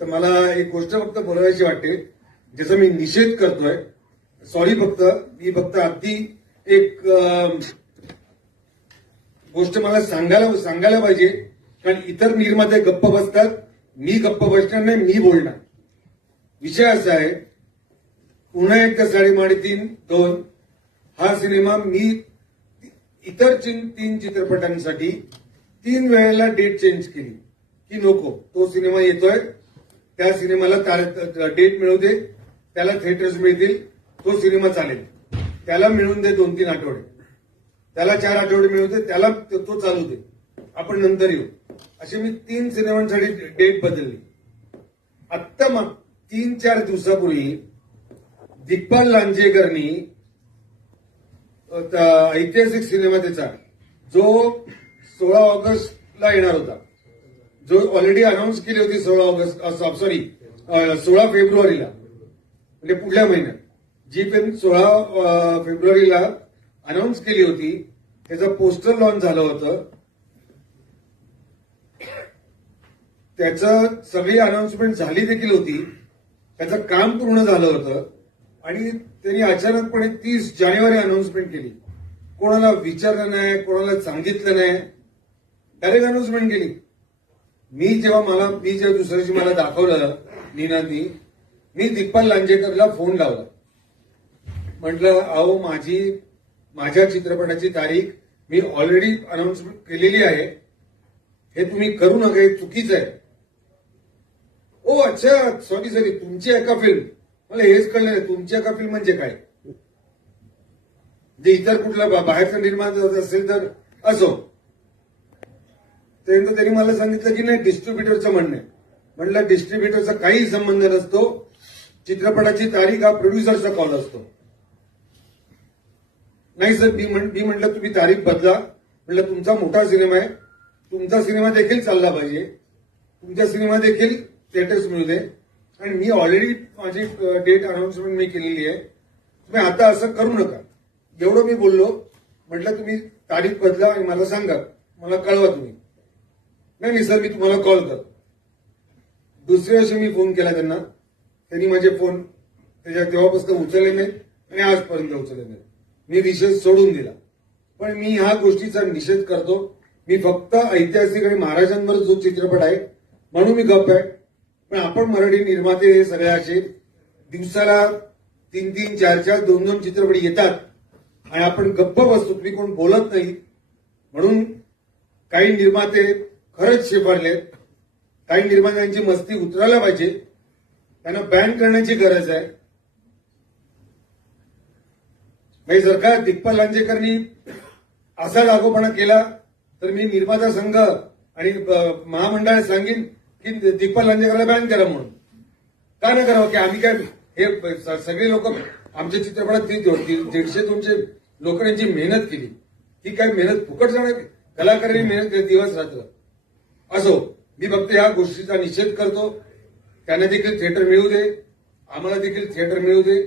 तर मला एक गोष्ट फक्त बोलायची वाटते, ज्याचा मी निषेध करतोय. सॉरी, मी फक्त अगदी एक गोष्ट मला सांगायला पाहिजे, कारण इतर निर्माते गप्प बसतात, मी गप्प बसणार नाही, मी बोलणार. विषय असा आहे, पुन्हा एकदा 3.5-2 हा सिनेमा मी इतर 3 चित्रपटांसाठी 3 वेळेला डेट चेंज केली की नको, तो सिनेमा येतोय, त्या सिनेमाला डेट मिळू दे, त्याला थिएटर्स मिळतील, तो सिनेमा चालेल, त्याला मिळून दे 2-3 आठवडे, त्याला 4 आठवडे मिळू दे, त्याला तो चालू दे, आपण नंतर येऊ. अशी मी 3 सिनेमांसाठी डेट बदलली. आत्ता 3-4 दिवसापूर्वी दिग्पाल लांजेकरनी ऐतिहासिक सिनेमा त्याचा जो 16 ऑगस्टला येणार होता, जो ऑलरेडी अनाऊन्स केली होती 16 फेब्रुवारीला, म्हणजे पुढल्या महिन्यात जी फिल्म 16 फेब्रुवारीला अनाऊन्स केली होती, त्याचं पोस्टर लॉन्च झालं होतं. त्याचं सगळी अनाउन्समेंट झाली देखील होती, त्याचं काम पूर्ण झालं होतं आणि त्यांनी अचानकपणे 30 जानेवारी अनाउन्समेंट केली. कोणाला विचारलं नाही, कोणाला सांगितलं नाही, डायरेक्ट अनाउन्समेंट केली. मी जेव्हा दुसऱ्या दिवशी मला दाखवलं नीनांनी, मी दिग्पाल लांजेकरला फोन लावला. म्हटलं, अहो माझ्या चित्रपटाची तारीख मी ऑलरेडी अनाउन्समेंट केलेली आहे, हे तुम्ही करू नका, हे चुकीचं आहे. ओ अच्छा, सॉरी, तुमची एका फिल्म, मला हेच कळलं नाही, तुमची एका फिल्म म्हणजे काय? जे इतर कुठला बाहेरचा निर्माण असेल तर असो. त्यांनी मला सांगितलं की नाही, डिस्ट्रीब्युटरचं म्हणणं आहे. म्हटलं, डिस्ट्रीब्युटरचा काही संबंध नसतो, चित्रपटाची तारीख हा प्रोड्युसरचा कॉल असतो. नाही सर, मी म्हटलं तुम्ही तारीख बदला. म्हटलं, तुमचा मोठा सिनेमा आहे, तुमचा सिनेमा देखील चालला पाहिजे, तुमचा सिनेमा देखील थिएटर्स मिळू दे, आणि मी ऑलरेडी माझी डेट अनाउन्समेंट मी केलेली आहे, तुम्ही आता असं करू नका. एवढं मी बोललो. म्हटलं, तुम्ही तारीख बदला आणि मला सांगा, मला कळवा तुम्ही. नाही सर, मी तुम्हाला कॉल करतो. दुसऱ्या दिवशी मी फोन केला त्यांना, त्यांनी माझे फोन तेव्हापासून उचलले नाहीत आणि आजपर्यंत उचलले नाहीत. मी विषय सोडून दिला. पण मी ह्या गोष्टीचा निषेध करतो. मी फक्त ऐतिहासिक आणि महाराजांवर जो चित्रपट आहे म्हणून मी गप्प आहे. पण आपण मराठी निर्माते हे सगळे असे दिवसाला 3-3, 4-4, 2-2 चित्रपट येतात आणि आपण गप्प बसतो, तुम्ही कोण बोलत नाही. म्हणून काही निर्माते खरंच शेफारलेत. काही निर्मात्यांची मस्ती उतरायला पाहिजे, त्यांना बॅन करण्याची गरज आहे. नाही, जर का दिग्पाल लांजेकरनी असा लागूपणा केला तर मी निर्माता संघ आणि महामंडळाला सांगेन की दिग्पाल लांजेकरला बॅन करा म्हणून. का नाही करावं? की आम्ही काय हे सगळे लोक आमच्या चित्रपटात 150-200 लोकांची मेहनत केली, ती काय मेहनत फुकट जाणार? कलाकारांनी मेहनत केली दिवस रात्र. असो, मी फक्त या गोष्टीचा निषेध करतो. त्यांना देखील थिएटर मिळू दे, आम्हाला देखील थिएटर मिळू दे.